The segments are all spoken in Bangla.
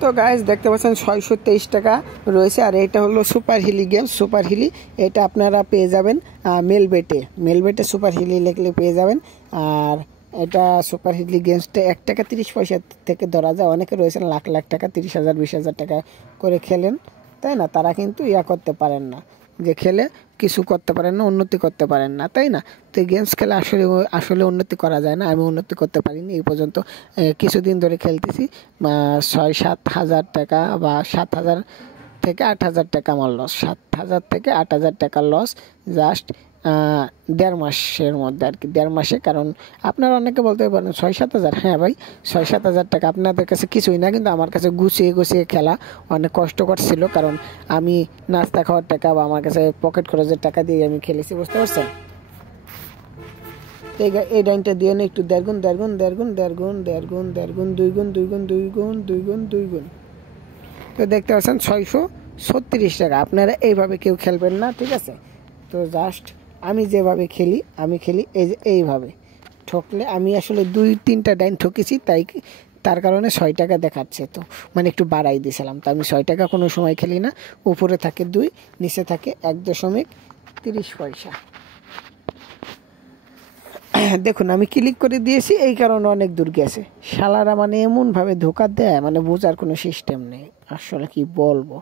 তো গাইস দেখতে পাচ্ছেন 623 টাকা রয়েছে। আর এটা হলো super hilly game. Super hilly এটা আপনারা পেয়ে যাবেন মেলবেটে সুপার হিলি লিখলে পেয়ে যাবেন। আর এটা সুপার হিলি গেমসটা 1 টাকা 30 পয়সা থেকে ধরা যায়। অনেকে রয়েছেন লাখ লাখ টাকা 30,000 20,000 টাকা করে খেলেন, তাই না? তারা কিন্তু করতে পারেন না, যে খেলে কিছু করতে পারেন না, উন্নতি করতে পারেন না, তাই না? তো গেমস খেলে আসলে উন্নতি করা যায় না। আমি উন্নতি করতে পারিনি এই পর্যন্ত। কিছুদিন ধরে খেলতেছি, 6-7 হাজার টাকা বা 7,000 থেকে 8,000 টাকা আমার লস। 7,000 থেকে 8,000 টাকা লস জাস্ট 1.5 মাসের মধ্যে আর কি, 1.5 মাসে। কারণ আপনারা অনেকে বলতে পারেন 6-7 হাজার। হ্যাঁ ভাই, 6-7 হাজার টাকা আপনাদের কাছে কিছুই না, কিন্তু আমার কাছে গুছিয়ে খেলা অনেক কষ্টকর ছিল। কারণ আমি নাস্তা খাওয়ার টাকা বা আমার কাছে পকেট খরচের টাকা দিয়ে আমি খেলেছি, বুঝতে পারছেন? এই ডাইনটা দিয়ে না একটু 1.5 গুণ 2 গুণ। তো দেখতে পাচ্ছেন 636 টাকা। আপনারা এইভাবে কেউ খেলবেন না, ঠিক আছে? তো জাস্ট আমি যেভাবে খেলি এইভাবে ঠকলে আমি আসলে 2-3টা ডাইন ঠকেছি, তার কারণে 6 টাকা দেখাচ্ছে। তো মানে একটু বাড়াই দিয়েছিলাম। তো আমি 6 টাকা কোনো সময় খেলি না। উপরে থাকে 2, নিচে থাকে 1.30 পয়সা। দেখুন আমি ক্লিক করে দিয়েছি, এই কারণে অনেক দূর গেছে। শালারা মানে এমনভাবে ধোকা দেয়, মানে বোঝার কোনো সিস্টেম নেই, আসলে কি বলবো।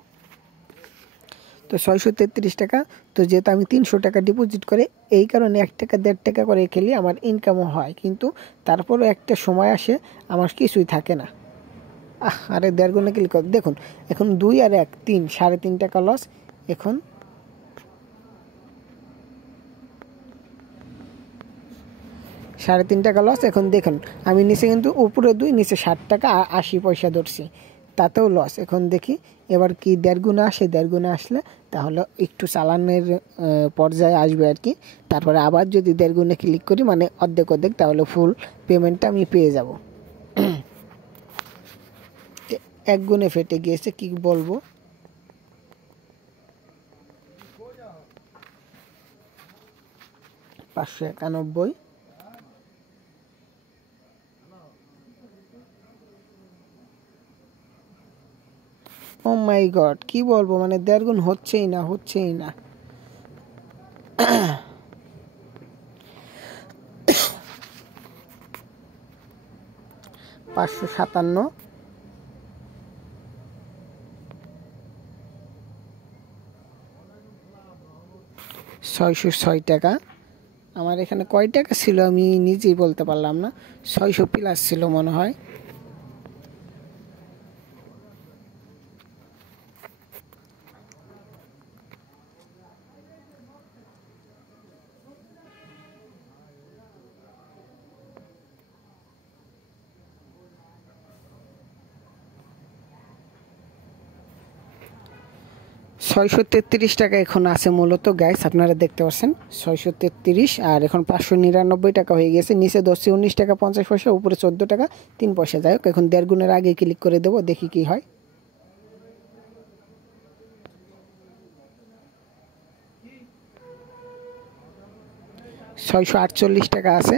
তো 633 টাকা। তো যেহেতু আমি 300 টাকা ডিপোজিট করে, এই কারণে 1 টাকা 1.5 টাকা করে খেলি, আমার ইনকামও হয়। কিন্তু তারপরও একটা সময় আসে আমার কিছুই থাকে না। আরে 1.5 গুণে ক্লিক করে দেখুন, এখন 2 আর 1 3, 3.5 টাকা লস। এখন 3.5 টাকা লস। এখন দেখুন আমি নিচে কিন্তু উপরে 2, নিচে 60 টাকা 80 পয়সা ধরছি, তাতেও লস। এখন দেখি এবার কি 1.5 গুণে আসে। 1.5 গুণে আসলে তাহলে একটু চালানের পর্যায়ে আসবে আর কি। তারপরে আবার যদি 1.5 গুণে ক্লিক করি, মানে অর্ধেক, তাহলে ফুল পেমেন্টটা আমি পেয়ে যাব। 1 গুণে ফেটে গিয়েছে, কি বলবো। $591। ও মাই গড, কি বলবো, মানে 1.5 গুণ হচ্ছেই না। 557, 606 টাকা। আমার এখানে কয় টাকা ছিল আমি নিজেই বলতে পারলাম না, 600 প্লাস ছিল মনে হয়। $633 টাকা এখন আছে মূলত গাইস, আপনারা দেখতে পাচ্ছেন 633। আর এখন 599 টাকা হয়ে গেছে। নিচে 19 টাকা 50 পয়সা, উপরে 14 টাকা 3 পয়সা। যাই হোক, এখন 1.5 গুণের আগে ক্লিক করে দেবো, দেখি কি হয়। 648 টাকা আছে।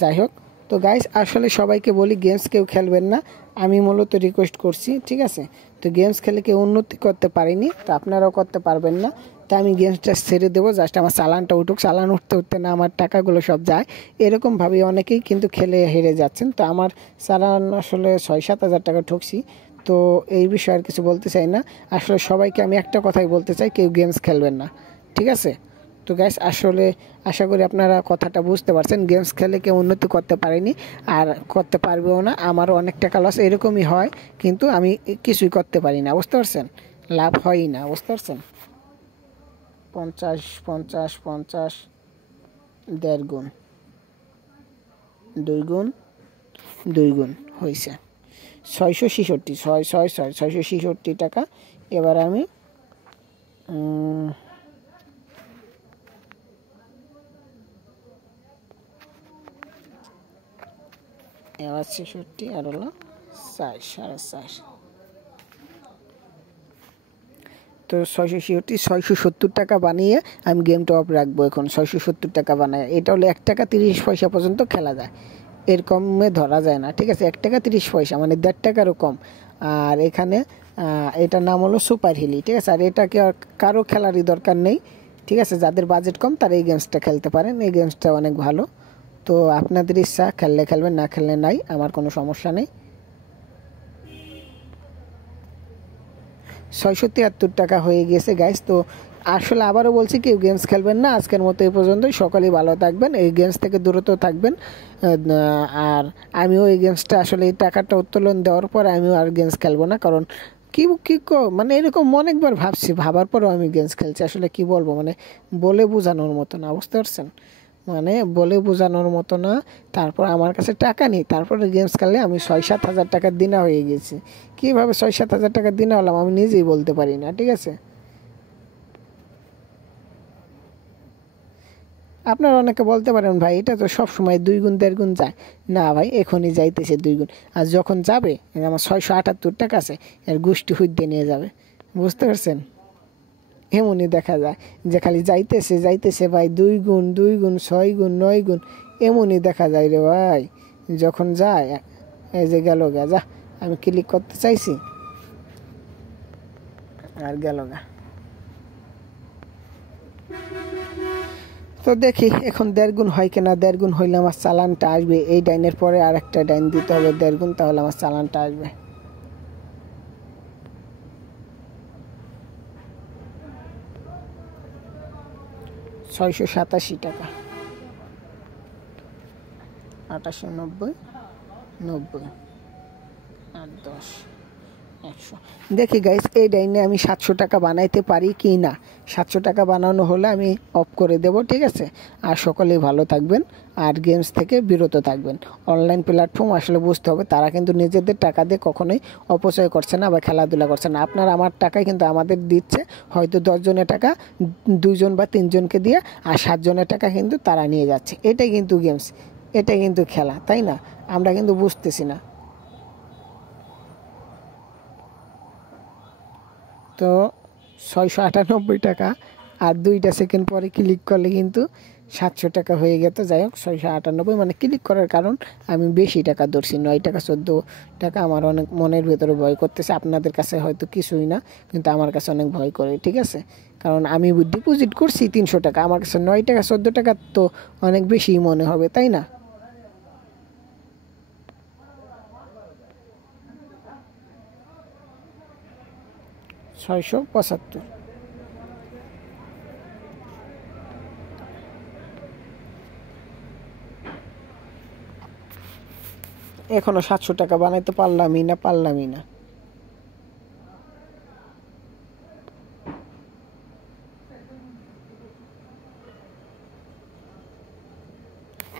যাই হোক, তো গাইস আসলে সবাইকে বলি গেমস কেউ খেলবেন না, আমি মূলত রিকোয়েস্ট করছি, ঠিক আছে? তো গেমস খেলে কেউ উন্নতি করতে পারিনি, তো আপনারাও করতে পারবেন না। তো আমি গেমসটা ছেড়ে দেবো, জাস্ট আমার চালানটা উঠুক। চালান উঠতে না আমার টাকাগুলো সব যায়। এরকমভাবে অনেকেই কিন্তু খেলে হেরে যাচ্ছেন। তো আমার চালান আসলে 6-7 হাজার টাকা ঠকছি। তো এই বিষয়ে আর কিছু বলতে চাই না। আসলে সবাইকে আমি একটা কথাই বলতে চাই, কেউ গেমস খেলবেন না, ঠিক আছে? তো গাইস আসলে আশা করি আপনারা কথাটা বুঝতে পারছেন। গেমস খেলে কেউ উন্নতি করতে পারেনি, আর করতে পারবেও না। আমারও অনেক টাকা লস এরকমই হয়, কিন্তু আমি কিছুই করতে পারি না, বুঝতে পারছেন? লাভ হয়ই না, বুঝতে পারছেন? 50 50 50, 1.5 গুণ, 2 গুণ হয়েছে 666, 666 টাকা। এবার আমি এবার 66 আর হলো 4 4.5। তো 666 টাকা বানিয়ে আমি গেমটা অফ রাখবো। এখন 670 টাকা বানায়, এটা হলো 1 টাকা 30 পয়সা পর্যন্ত খেলা যায়, এর কমে ধরা যায় না, ঠিক আছে? 1 টাকা 30 পয়সা মানে 1.5 টাকারও কম। আর এখানে এটার নাম হলো সুপার হিলি, ঠিক আছে। আর এটাকে কারো খেলারই দরকার নেই, ঠিক আছে। যাদের বাজেট কম তারা এই গেমসটা খেলতে পারেন, এই গেমসটা অনেক ভালো। তো আপনাদের ইচ্ছা, খেললে খেলবেন, না খেললে নাই, আমার কোনো সমস্যা নেই। 673 টাকা হয়ে গেছে গাইস। তো আসলে আবারও বলছি, কেউ গেমস খেলবেন না, আজকের মতো এই পর্যন্তই। সকালেই ভালো থাকবেন, এই গেমস থেকে দূরত থাকবেন। আর আমিও এই গেমসটা আসলে এই টাকাটা উত্তোলন দেওয়ার পর আমিও আর গেমস খেলবো না, কারণ মানে এরকম অনেকবার ভাবছি, ভাবার পরেও আমি গেমস খেলছি। আসলে কি বলবো, মানে বলে বোঝানোর মতো না, বুঝতে পারছেন? মানে বলে বোঝানোর মতো না। তারপর আমার কাছে টাকা নেই, তারপরে গেমস খেললে আমি 6-7 হাজার টাকার দিনা হয়ে গেছি। কীভাবে 6-7 হাজার টাকার দিনা হলাম আমি নিজেই বলতে পারি না, ঠিক আছে। আপনারা অনেকে বলতে পারেন, ভাই এটা তো সব সময় 2 গুণ 1.5 গুণ যায়। না ভাই, এখনই যাইতেছে 2 গুণ। আর যখন যাবে, আমার 678 টাকা আছে, এর গোষ্ঠী হুদ্দে নিয়ে যাবে, বুঝতে পারছেন? এমনই দেখা যায় যে খালি যাইতেছে যাইতেছে ভাই, 2 গুণ 2 গুণ 6 গুণ 9 গুণ, এমনই দেখা যায় রে ভাই। যখন যায়, এই যে গেল গা, যা আমি ক্লিক করতে চাইছি আর গেল গা। তো দেখি এখন 1.5 গুণ হয় কিনা। 1.5 গুণ হইলে আমার চালানটা আসবে, এই ডাইনের পরে আর একটা ডাইন দিতে হবে 1.5 গুণ, তাহলে আমার চালানটা আসবে। 687 টাকা, 88, 90, 8, 10, 100। দেখি গাইস, এই ডাইনে আমি 700 টাকা বানাইতে পারি কি না। 700 টাকা বানানো হলে আমি অফ করে দেব, ঠিক আছে। আর সকলেই ভালো থাকবেন, আর গেমস থেকে বিরত থাকবেন। অনলাইন প্ল্যাটফর্ম আসলে বুঝতে হবে, তারা কিন্তু নিজেদের টাকা দিয়ে কখনোই অপচয় করছে না বা খেলাধুলা করছে না। আপনার আমার টাকায় কিন্তু আমাদের দিচ্ছে, হয়তো 10 জনের টাকা 2 জন বা 3 জনকে দিয়ে, আর 7 জনের টাকা কিন্তু তারা নিয়ে যাচ্ছে। এটাই কিন্তু গেমস, এটাই কিন্তু খেলা, তাই না? আমরা কিন্তু বুঝতেছি না। তো 698 টাকা, আর 2টা সেকেন্ড পরে ক্লিক করলে কিন্তু 700 টাকা হয়ে গেত। যাই হোক, 698, মানে ক্লিক করার কারণ আমি বেশি টাকা ধরছি, 9 টাকা 14 টাকা। আমার অনেক মনের ভেতরে ভয় করতেছে, আপনাদের কাছে হয়তো কিছুই না, কিন্তু আমার কাছে অনেক ভয় করে, ঠিক আছে। কারণ আমি ডিপোজিট করছি 300 টাকা, আমার কাছে 9 টাকা 14 টাকা তো অনেক বেশি মনে হবে, তাই না? 675, এখনো 700 টাকা বানাইতে পারলামই না।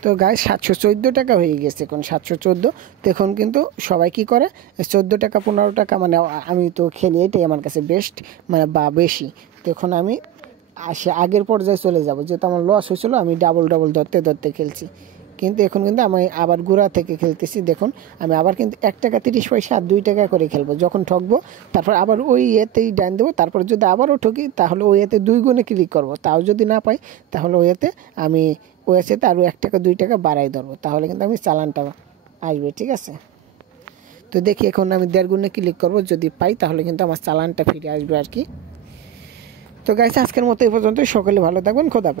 তো গাইস 714 টাকা হয়ে গেছে, এখন 714। তখন কিন্তু সবাই কি করে, 14 টাকা 15 টাকা, মানে আমি তো খেলি, এটাই আমার কাছে বেস্ট, মানে বা বেশি। তখন আমি আগের পর্যায়ে চলে যাব, যেহেতু আমার লস হয়েছিল, আমি ডাবল ধরতে ধরতে খেলছি। কিন্তু এখন কিন্তু আমি আবার গোড়া থেকে খেলতেছি। দেখুন, আমি আবার কিন্তু 1 টাকা 30 পয়সা আর 2 টাকা করে খেলবো। যখন ঠকবো, তারপর আবার ওই ইয়েতেই ডান দেবো। তারপর যদি আবারও ঠকি, তাহলে ওই ইয়েতে 2 গুণে ক্লিক করবো। তাও যদি না পাই, তাহলে ওই ইয়েতে আমি ওই ইয়েতে আরও 1 টাকা 2 টাকা বাড়াই ধরবো, তাহলে কিন্তু আমি চালানটা আসবে, ঠিক আছে। তো দেখি, এখন আমি 1.5 গুণে ক্লিক করবো, যদি পাই তাহলে কিন্তু আমার চালানটা ফিরে আসবে আর কি। তো গাইস, আজকের মতো এই পর্যন্ত। সকলে ভালো থাকবেন, খোদা হাফেজ।